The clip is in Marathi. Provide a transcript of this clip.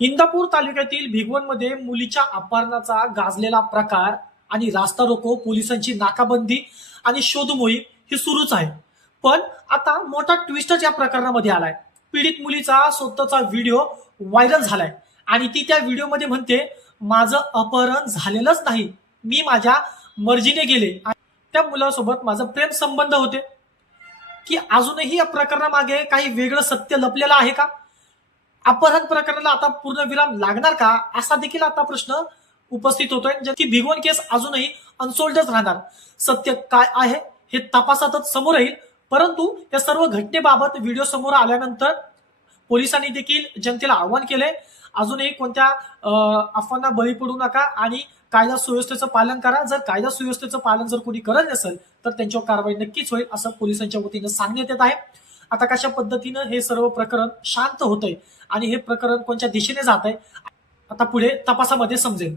इंदापूर तालुक्यातील भिगवणमध्ये मुलीच्या अपहरणाचा गाजलेला प्रकार आणि रास्ता रोको, पोलिसांची नाकाबंदी आणि शोध मोहीम ही सुरूच आहे. पण आता मोठा ट्विस्टच या प्रकरणामध्ये आलाय. पीडित मुलीचा स्वतःचा व्हिडिओ व्हायरल झालाय आणि ती त्या व्हिडिओमध्ये म्हणते, माझं अपहरण झालेलंच नाही, मी माझ्या मर्जीने गेले आणि त्या मुलासोबत माझं प्रेम संबंध होते. की अजूनही या प्रकरणामागे काही वेगळं सत्य लपलेलं आहे का? अपहरण प्रकरणाला आता पूर्णविराम लागणार का, असा देखील आता प्रश्न उपस्थित होतोय. की भिगवण केस अजूनही अनसोल्डच राहणार. सत्य काय आहे हे तपासातच समोर येईल. परंतु या सर्व घटनेबाबत व्हिडिओ समोर आल्यानंतर पोलिसांनी देखील जनतेला आवाहन केलंय, अजूनही कोणत्या अफवांना बळी पडू नका आणि कायदा सुव्यवस्थेचं पालन करा. जर कायदा सुव्यवस्थेचं पालन जर कोणी करत नसेल तर त्यांच्यावर कारवाई नक्कीच होईल, असं पोलिसांच्या वतीनं सांगण्यात येत आहे. आता कशा पद्धतीनं हे सर्व प्रकरण शांत होतंय आणि हे प्रकरण कोणत्या दिशेने जात आहे, आता पुढे तपासामध्ये समजेल.